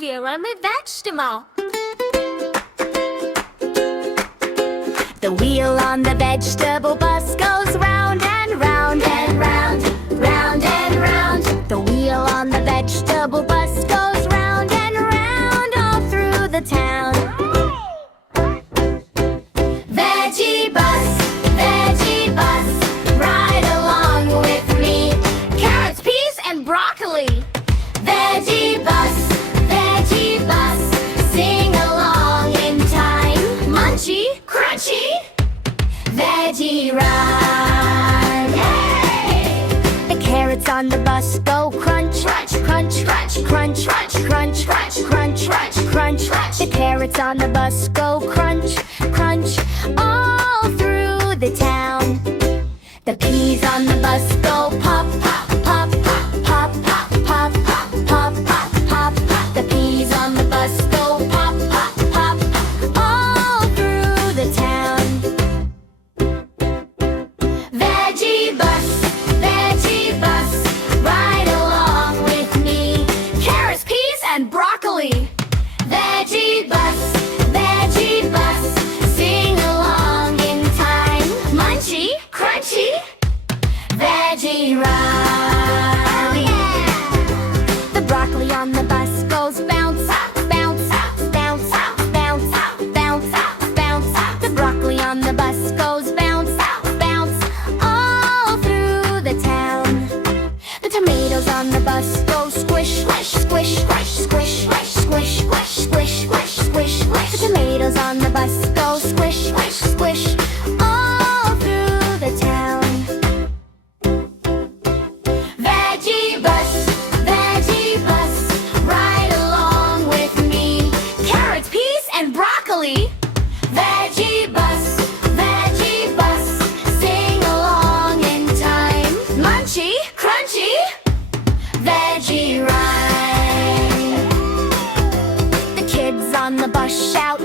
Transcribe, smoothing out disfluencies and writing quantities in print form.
you're a vegetable. The wheel on the vegetable bus goes round and round and round, round and round. The wheel on the vegetable bus goes round and round all through the town. Veggie bus, ride along with me. Carrots, peas, and broccoli. Veggie bus, sing along in time. Munchy, crunchy, Veggie ride. Yay! The carrots on the bus go crunch, crunch, crunch, crunch, crunch, crunch, crunch, crunch, crunch, crunch, crunch. The carrots on the bus go crunch, crunch, all through the town. The peas on the bus go pop, pop, pop, pop, pop, pop, pop, pop, pop, pop, pop, pop. The peas on the bus go pop, pop, pop, all through the town. Veggie bus, ride along with me. carrots, peas, and broccoli. Veggie bus, sing along in time. Munchy, crunchy, Veggie ride. Yeah! The broccoli on the bus goes bounce, bounce, bounce, bounce, bounce, bounce. The broccoli on the bus goes bounce, bounce, all through the town. The tomatoes on the bus go squish, squish, squish, squish, squish, squish, squish, squish, squish, squish, squish. The tomatoes on the bus go squish, squish, squish, all through the town. Veggie bus, ride along with me. carrots, peas, and broccoli. Veggie bus, sing along in time. Munchy, crunchy, Veggie ride. The kids on the bus shout